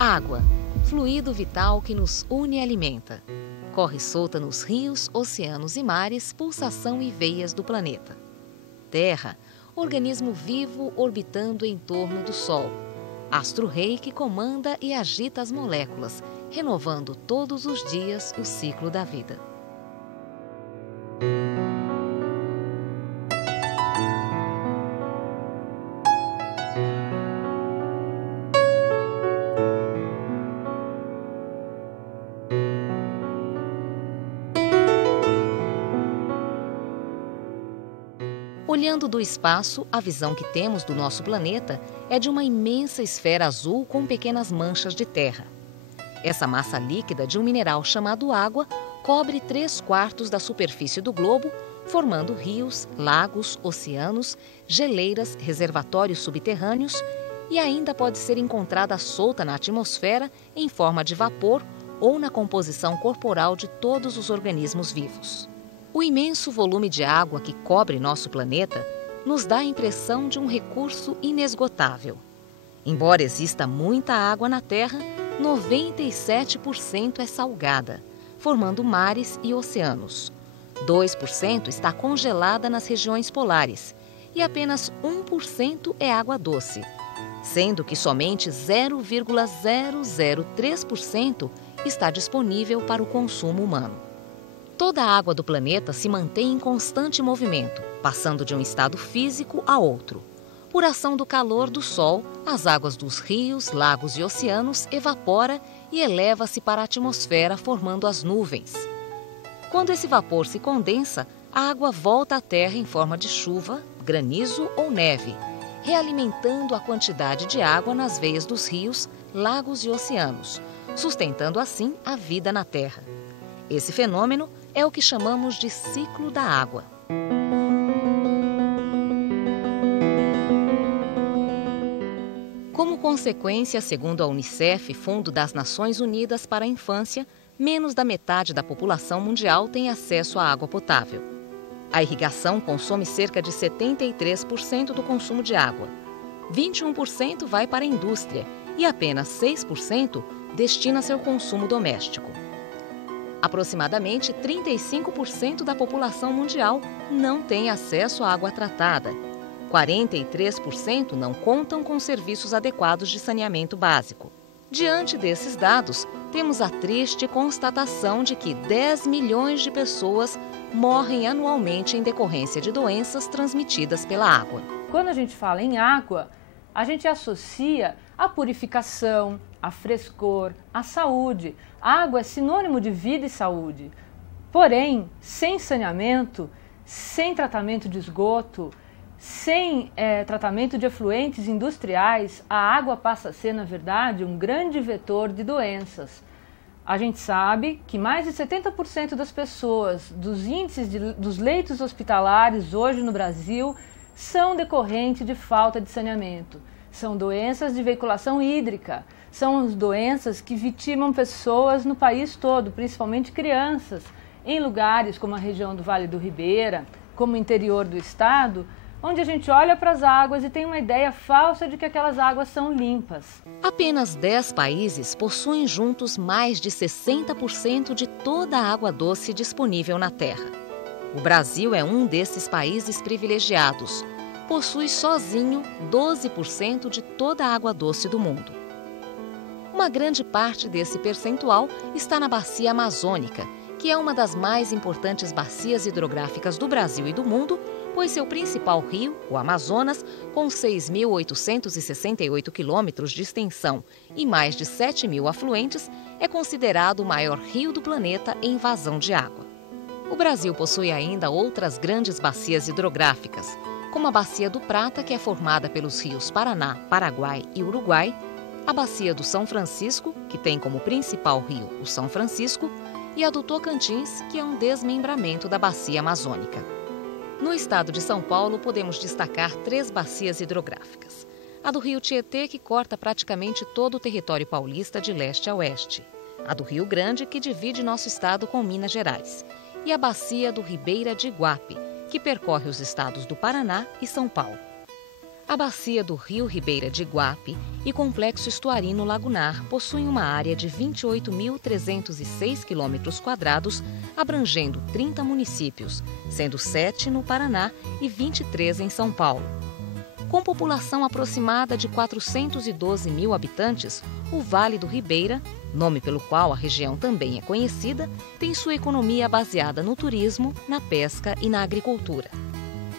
Água, fluido vital que nos une e alimenta. Corre solta nos rios, oceanos e mares, pulsação e veias do planeta. Terra, organismo vivo orbitando em torno do Sol. Astro-rei que comanda e agita as moléculas, renovando todos os dias o ciclo da vida. Olhando do espaço, a visão que temos do nosso planeta é de uma imensa esfera azul com pequenas manchas de terra. Essa massa líquida de um mineral chamado água cobre 3/4 da superfície do globo, formando rios, lagos, oceanos, geleiras, reservatórios subterrâneos e ainda pode ser encontrada solta na atmosfera em forma de vapor ou na composição corporal de todos os organismos vivos. O imenso volume de água que cobre nosso planeta nos dá a impressão de um recurso inesgotável. Embora exista muita água na Terra, 97% é salgada, formando mares e oceanos. 2% está congelada nas regiões polares e apenas 1% é água doce, sendo que somente 0,003% está disponível para o consumo humano. Toda a água do planeta se mantém em constante movimento, passando de um estado físico a outro. Por ação do calor do Sol, as águas dos rios, lagos e oceanos evapora e eleva-se para a atmosfera, formando as nuvens. Quando esse vapor se condensa, a água volta à Terra em forma de chuva, granizo ou neve, realimentando a quantidade de água nas veias dos rios, lagos e oceanos, sustentando assim a vida na Terra. Esse fenômeno é o que chamamos de ciclo da água. Como consequência, segundo a Unicef, Fundo das Nações Unidas para a Infância, menos da metade da população mundial tem acesso à água potável. A irrigação consome cerca de 73% do consumo de água. 21% vai para a indústria e apenas 6% destina-se ao consumo doméstico. Aproximadamente 35% da população mundial não tem acesso à água tratada. 43% não contam com serviços adequados de saneamento básico. Diante desses dados, temos a triste constatação de que 10 milhões de pessoas morrem anualmente em decorrência de doenças transmitidas pela água. Quando a gente fala em água, a gente associa a purificação, a frescor, a saúde. A água é sinônimo de vida e saúde. Porém, sem saneamento, sem tratamento de esgoto, sem tratamento de efluentes industriais, a água passa a ser, na verdade, um grande vetor de doenças. A gente sabe que mais de 70% das pessoas, dos índices dos leitos hospitalares hoje no Brasil, são decorrentes de falta de saneamento. São doenças de veiculação hídrica, são doenças que vitimam pessoas no país todo, principalmente crianças, em lugares como a região do Vale do Ribeira, como o interior do estado, onde a gente olha para as águas e tem uma ideia falsa de que aquelas águas são limpas. Apenas 10 países possuem juntos mais de 60% de toda a água doce disponível na Terra. O Brasil é um desses países privilegiados. Possui sozinho 12% de toda a água doce do mundo. Uma grande parte desse percentual está na Bacia Amazônica, que é uma das mais importantes bacias hidrográficas do Brasil e do mundo, pois seu principal rio, o Amazonas, com 6.868 quilômetros de extensão e mais de 7.000 afluentes, é considerado o maior rio do planeta em vazão de água. O Brasil possui ainda outras grandes bacias hidrográficas, como a Bacia do Prata, que é formada pelos rios Paraná, Paraguai e Uruguai, a Bacia do São Francisco, que tem como principal rio o São Francisco, e a do Tocantins, que é um desmembramento da Bacia Amazônica. No estado de São Paulo, podemos destacar 3 bacias hidrográficas. A do Rio Tietê, que corta praticamente todo o território paulista de leste a oeste. A do Rio Grande, que divide nosso estado com Minas Gerais. E a Bacia do Ribeira de Iguape, que percorre os estados do Paraná e São Paulo. A bacia do Rio Ribeira de Iguape e complexo estuarino lagunar possuem uma área de 28.306 km², abrangendo 30 municípios, sendo 7 no Paraná e 23 em São Paulo. Com população aproximada de 412 mil habitantes, o Vale do Ribeira, nome pelo qual a região também é conhecida, tem sua economia baseada no turismo, na pesca e na agricultura.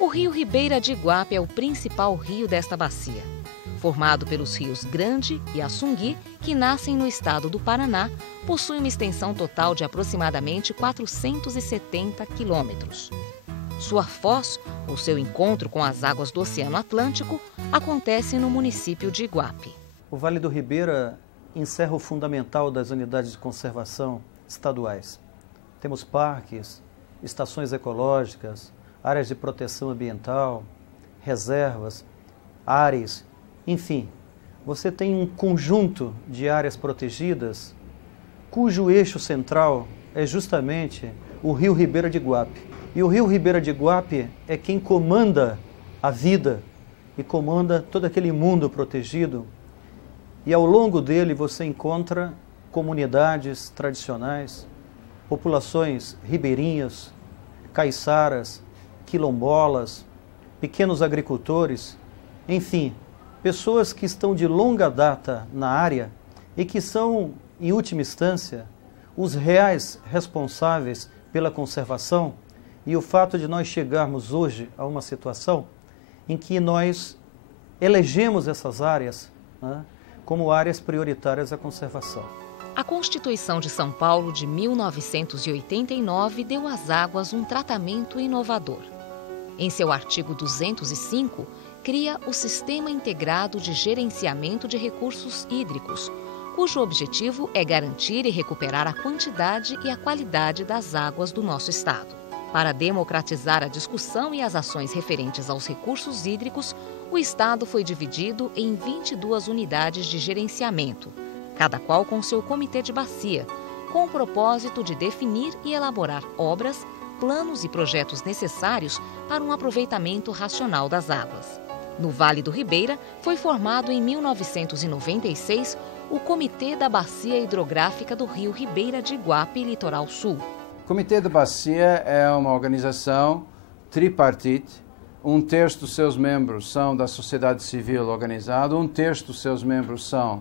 O Rio Ribeira de Iguape é o principal rio desta bacia. Formado pelos rios Grande e Açungui, que nascem no estado do Paraná, possui uma extensão total de aproximadamente 470 quilômetros. Sua foz, ou seu encontro com as águas do Oceano Atlântico, acontece no município de Iguape. O Vale do Ribeira encerra o fundamental das unidades de conservação estaduais. Temos parques, estações ecológicas, áreas de proteção ambiental, reservas, áreas, enfim, você tem um conjunto de áreas protegidas cujo eixo central é justamente o Rio Ribeira de Iguape. E o Rio Ribeira de Iguape é quem comanda a vida e comanda todo aquele mundo protegido. E ao longo dele você encontra comunidades tradicionais, populações ribeirinhas, caiçaras, quilombolas, pequenos agricultores, enfim, pessoas que estão de longa data na área e que são, em última instância, os reais responsáveis pela conservação. E o fato de nós chegarmos hoje a uma situação em que nós elegemos essas áreas, né, como áreas prioritárias à conservação. A Constituição de São Paulo de 1989 deu às águas um tratamento inovador. Em seu artigo 205, cria o Sistema Integrado de Gerenciamento de Recursos Hídricos, cujo objetivo é garantir e recuperar a quantidade e a qualidade das águas do nosso estado. Para democratizar a discussão e as ações referentes aos recursos hídricos, o estado foi dividido em 22 unidades de gerenciamento, cada qual com seu comitê de bacia, com o propósito de definir e elaborar obras, planos e projetos necessários para um aproveitamento racional das águas. No Vale do Ribeira, foi formado em 1996 o Comitê da Bacia Hidrográfica do Rio Ribeira de Iguape, Litoral Sul. O Comitê da Bacia é uma organização tripartite. Um terço dos seus membros são da sociedade civil organizada, um terço dos seus membros são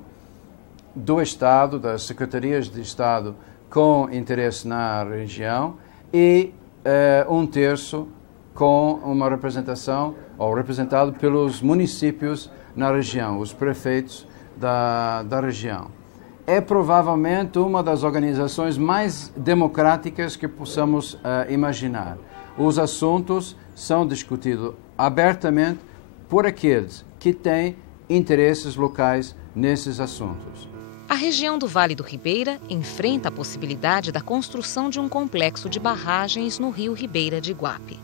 do Estado, das secretarias de Estado com interesse na região e um terço com uma representação, ou representado pelos municípios na região, os prefeitos da região. É provavelmente uma das organizações mais democráticas que possamos imaginar. Os assuntos são discutidos abertamente por aqueles que têm interesses locais nesses assuntos. A região do Vale do Ribeira enfrenta a possibilidade da construção de um complexo de barragens no Rio Ribeira de Iguape.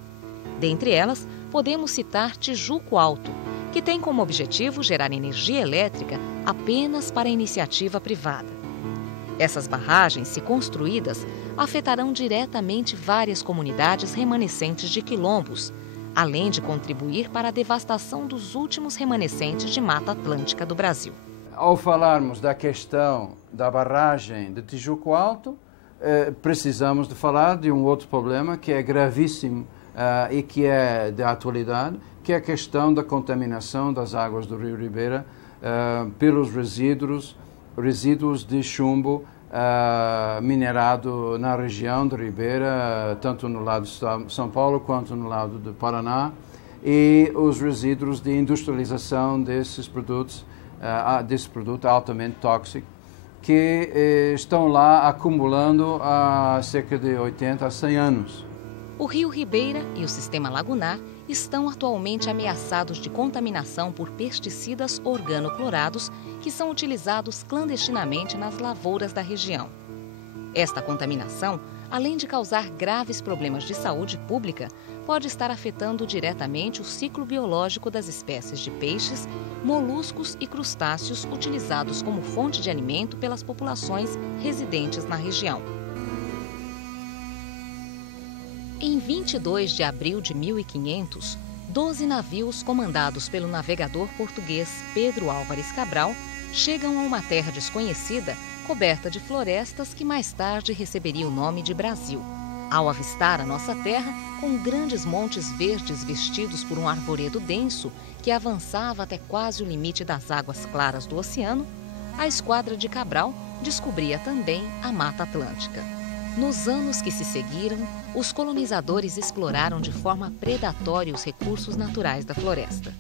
Dentre elas, podemos citar Tijuco Alto, que tem como objetivo gerar energia elétrica apenas para a iniciativa privada. Essas barragens, se construídas, afetarão diretamente várias comunidades remanescentes de quilombos, além de contribuir para a devastação dos últimos remanescentes de Mata Atlântica do Brasil. Ao falarmos da questão da barragem de Tijuco Alto, precisamos de falar de um outro problema que é gravíssimo e que é de atualidade, que é a questão da contaminação das águas do Rio Ribeira pelos resíduos de chumbo minerado na região de Ribeira, tanto no lado de São Paulo quanto no lado do Paraná, e os resíduos de industrialização desses produtos, desse produto altamente tóxico, que estão lá acumulando há cerca de 80 a 100 anos. O Rio Ribeira e o sistema lagunar estão atualmente ameaçados de contaminação por pesticidas organoclorados que são utilizados clandestinamente nas lavouras da região. Esta contaminação, além de causar graves problemas de saúde pública, pode estar afetando diretamente o ciclo biológico das espécies de peixes, moluscos e crustáceos utilizados como fonte de alimento pelas populações residentes na região. Em 22 de abril de 1500, 12 navios comandados pelo navegador português Pedro Álvares Cabral chegam a uma terra desconhecida, coberta de florestas que mais tarde receberia o nome de Brasil. Ao avistar a nossa terra, com grandes montes verdes vestidos por um arvoredo denso que avançava até quase o limite das águas claras do oceano, a esquadra de Cabral descobria também a Mata Atlântica. Nos anos que se seguiram, os colonizadores exploraram de forma predatória os recursos naturais da floresta.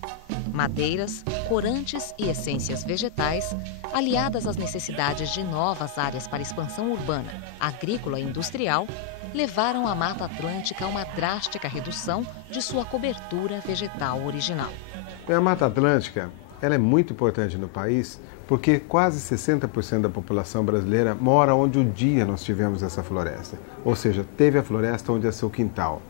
Madeiras, corantes e essências vegetais, aliadas às necessidades de novas áreas para expansão urbana, agrícola e industrial, levaram a Mata Atlântica a uma drástica redução de sua cobertura vegetal original. A Mata Atlântica ela é muito importante no país porque quase 60% da população brasileira mora onde um dia nós tivemos essa floresta, ou seja, teve a floresta onde é seu quintal.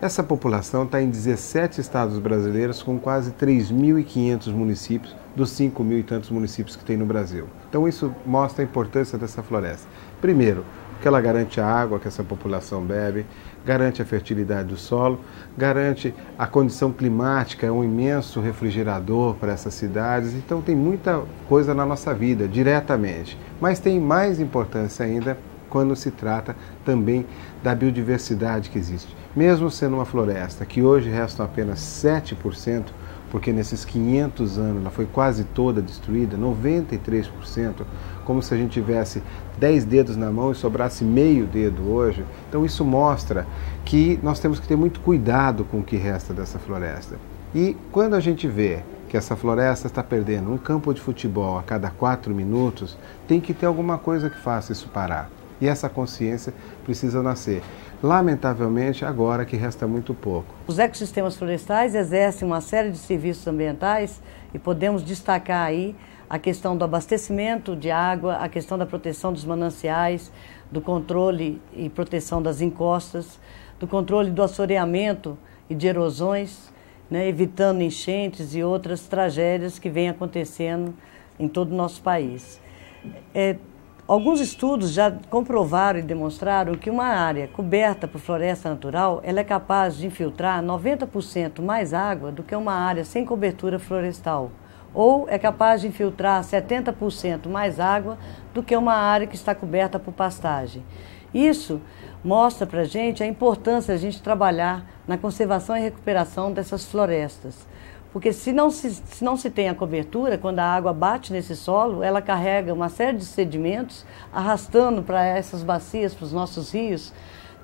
Essa população está em 17 estados brasileiros com quase 3.500 municípios dos 5.000 e tantos municípios que tem no Brasil. Então isso mostra a importância dessa floresta. Primeiro, porque ela garante a água que essa população bebe, garante a fertilidade do solo, garante a condição climática, é um imenso refrigerador para essas cidades. Então tem muita coisa na nossa vida, diretamente. Mas tem mais importância ainda quando se trata também da biodiversidade que existe. Mesmo sendo uma floresta que hoje restam apenas 7%, porque nesses 500 anos ela foi quase toda destruída, 93%, como se a gente tivesse 10 dedos na mão e sobrasse meio dedo hoje. Então isso mostra que nós temos que ter muito cuidado com o que resta dessa floresta. E quando a gente vê que essa floresta está perdendo um campo de futebol a cada 4 minutos, tem que ter alguma coisa que faça isso parar. E essa consciência precisa nascer. Lamentavelmente, agora que resta muito pouco. Os ecossistemas florestais exercem uma série de serviços ambientais e podemos destacar aí a questão do abastecimento de água, a questão da proteção dos mananciais, do controle e proteção das encostas, do controle do assoreamento e de erosões, né, evitando enchentes e outras tragédias que vêm acontecendo em todo o nosso país. Alguns estudos já comprovaram e demonstraram que uma área coberta por floresta natural ela é capaz de infiltrar 90% mais água do que uma área sem cobertura florestal, ou é capaz de infiltrar 70% mais água do que uma área que está coberta por pastagem. Isso mostra para a gente a importância de a gente trabalhar na conservação e recuperação dessas florestas. Porque se não se tem a cobertura, quando a água bate nesse solo, ela carrega uma série de sedimentos, arrastando para essas bacias, para os nossos rios,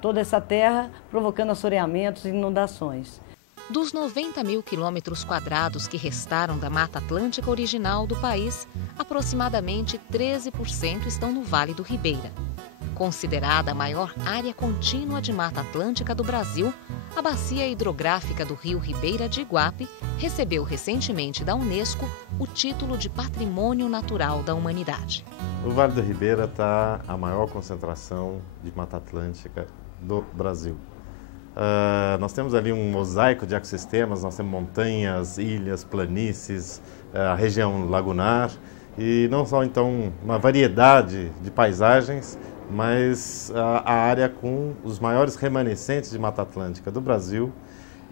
toda essa terra, provocando assoreamentos e inundações. Dos 90 mil quilômetros quadrados que restaram da Mata Atlântica original do país, aproximadamente 13% estão no Vale do Ribeira. Considerada a maior área contínua de Mata Atlântica do Brasil, a bacia hidrográfica do rio Ribeira de Iguape recebeu recentemente da Unesco o título de Patrimônio Natural da Humanidade. O Vale do Ribeira está a maior concentração de Mata Atlântica do Brasil. Nós temos ali um mosaico de ecossistemas, nós temos montanhas, ilhas, planícies, a região lagunar e não só então uma variedade de paisagens, mas a área com os maiores remanescentes de Mata Atlântica do Brasil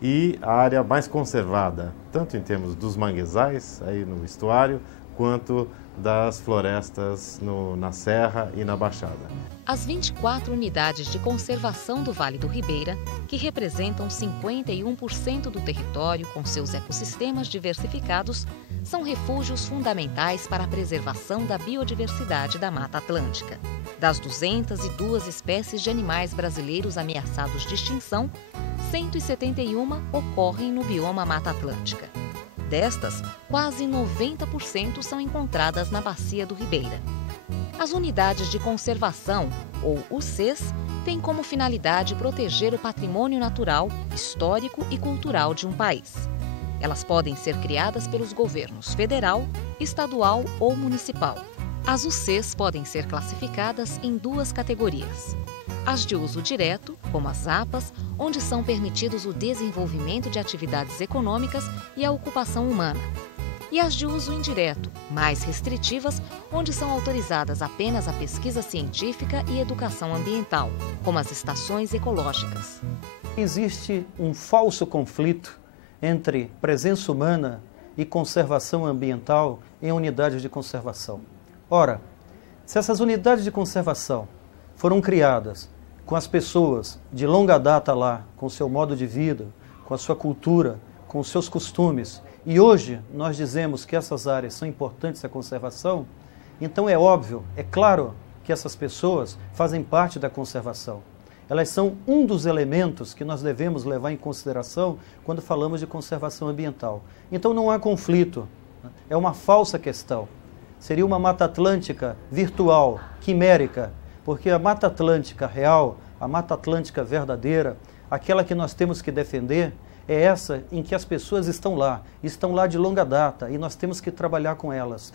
e a área mais conservada, tanto em termos dos manguezais, aí no estuário, quanto das florestas na Serra e na Baixada. As 24 unidades de conservação do Vale do Ribeira, que representam 51% do território com seus ecossistemas diversificados, são refúgios fundamentais para a preservação da biodiversidade da Mata Atlântica. Das 202 espécies de animais brasileiros ameaçados de extinção, 171 ocorrem no bioma Mata Atlântica. Destas, quase 90% são encontradas na Bacia do Ribeira. As unidades de conservação, ou UCs, têm como finalidade proteger o patrimônio natural, histórico e cultural de um país. Elas podem ser criadas pelos governos federal, estadual ou municipal. As UCs podem ser classificadas em 2 categorias. As de uso direto, como as APAs, onde são permitidos o desenvolvimento de atividades econômicas e a ocupação humana. E as de uso indireto, mais restritivas, onde são autorizadas apenas a pesquisa científica e educação ambiental, como as estações ecológicas. Existe um falso conflito entre presença humana e conservação ambiental em unidades de conservação. Ora, se essas unidades de conservação foram criadas com as pessoas de longa data lá, com o seu modo de vida, com a sua cultura, com os seus costumes, e hoje nós dizemos que essas áreas são importantes à conservação, então é óbvio, é claro que essas pessoas fazem parte da conservação. Elas são um dos elementos que nós devemos levar em consideração quando falamos de conservação ambiental. Então não há conflito, é uma falsa questão. Seria uma Mata Atlântica virtual, quimérica, porque a Mata Atlântica real, a Mata Atlântica verdadeira, aquela que nós temos que defender, é essa em que as pessoas estão lá de longa data, e nós temos que trabalhar com elas.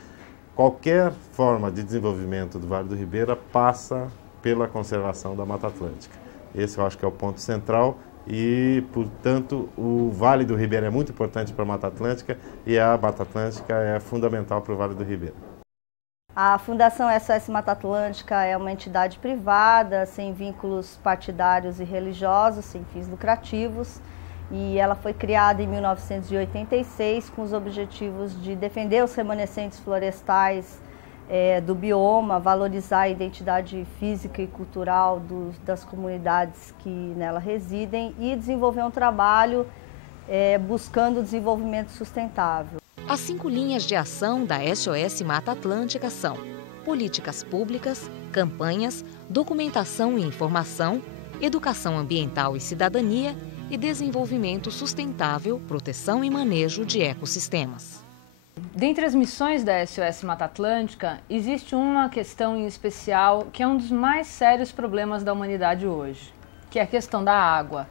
Qualquer forma de desenvolvimento do Vale do Ribeira passa pela conservação da Mata Atlântica. Esse eu acho que é o ponto central e, portanto, o Vale do Ribeira é muito importante para a Mata Atlântica e a Mata Atlântica é fundamental para o Vale do Ribeira. A Fundação SOS Mata Atlântica é uma entidade privada, sem vínculos partidários e religiosos, sem fins lucrativos, e ela foi criada em 1986 com os objetivos de defender os remanescentes florestais do bioma, valorizar a identidade física e cultural das comunidades que nela residem e desenvolver um trabalho buscando o desenvolvimento sustentável. As 5 linhas de ação da SOS Mata Atlântica são políticas públicas, campanhas, documentação e informação, educação ambiental e cidadania e desenvolvimento sustentável, proteção e manejo de ecossistemas. Dentre as missões da SOS Mata Atlântica, existe uma questão em especial que é um dos mais sérios problemas da humanidade hoje, que é a questão da água.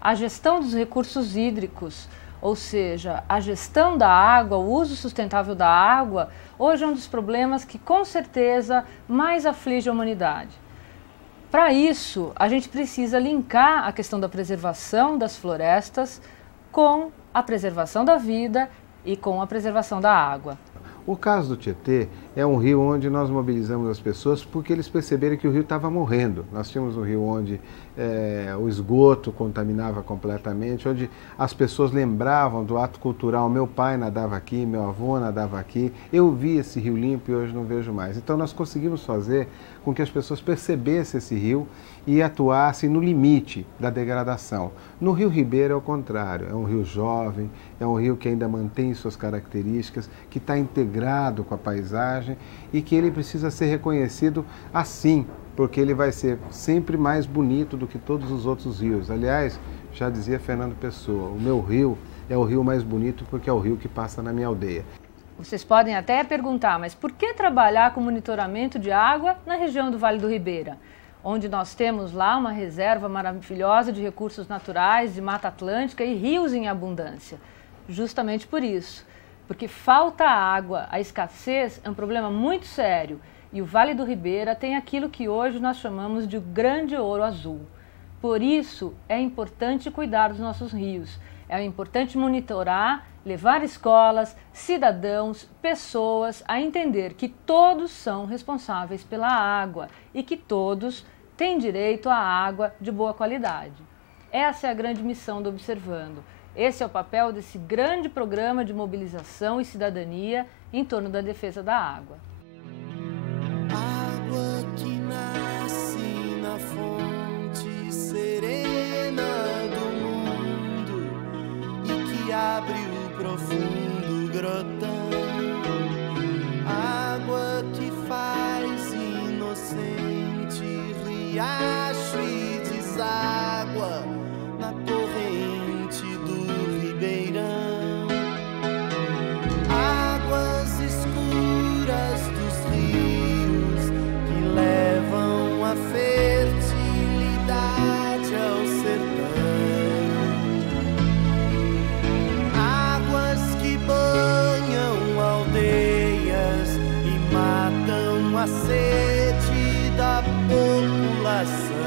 A gestão dos recursos hídricos, ou seja, a gestão da água, o uso sustentável da água, hoje é um dos problemas que com certeza mais aflige a humanidade. Para isso, a gente precisa linkar a questão da preservação das florestas com a preservação da vida e com a preservação da água. O caso do Tietê é um rio onde nós mobilizamos as pessoas porque eles perceberam que o rio estava morrendo. Nós tínhamos um rio onde o esgoto contaminava completamente, onde as pessoas lembravam do ato cultural. Meu pai nadava aqui, meu avô nadava aqui, eu vi esse rio limpo e hoje não vejo mais. Então nós conseguimos fazer com que as pessoas percebessem esse rio e atuassem no limite da degradação. No Rio Ribeira é o contrário, é um rio jovem, é um rio que ainda mantém suas características, que está integrado com a paisagem e que ele precisa ser reconhecido assim, porque ele vai ser sempre mais bonito do que todos os outros rios. Aliás, já dizia Fernando Pessoa, o meu rio é o rio mais bonito porque é o rio que passa na minha aldeia. Vocês podem até perguntar, mas por que trabalhar com monitoramento de água na região do Vale do Ribeira, onde nós temos lá uma reserva maravilhosa de recursos naturais, de Mata Atlântica e rios em abundância? Justamente por isso, porque falta água, a escassez é um problema muito sério e o Vale do Ribeira tem aquilo que hoje nós chamamos de grande ouro azul. Por isso é importante cuidar dos nossos rios, é importante monitorar, levar escolas, cidadãos, pessoas a entender que todos são responsáveis pela água e que todos têm direito à água de boa qualidade. Essa é a grande missão do Observando. Esse é o papel desse grande programa de mobilização e cidadania em torno da defesa da água. Água que nasce na fonte serena do mundo e que abre o profundo grotão. Água que faz inocente riacho e deságua na corrente do ribeirão. Águas escuras dos rios que levam a fertilidade ao sertão. Águas que banham aldeias e matam a sede da população.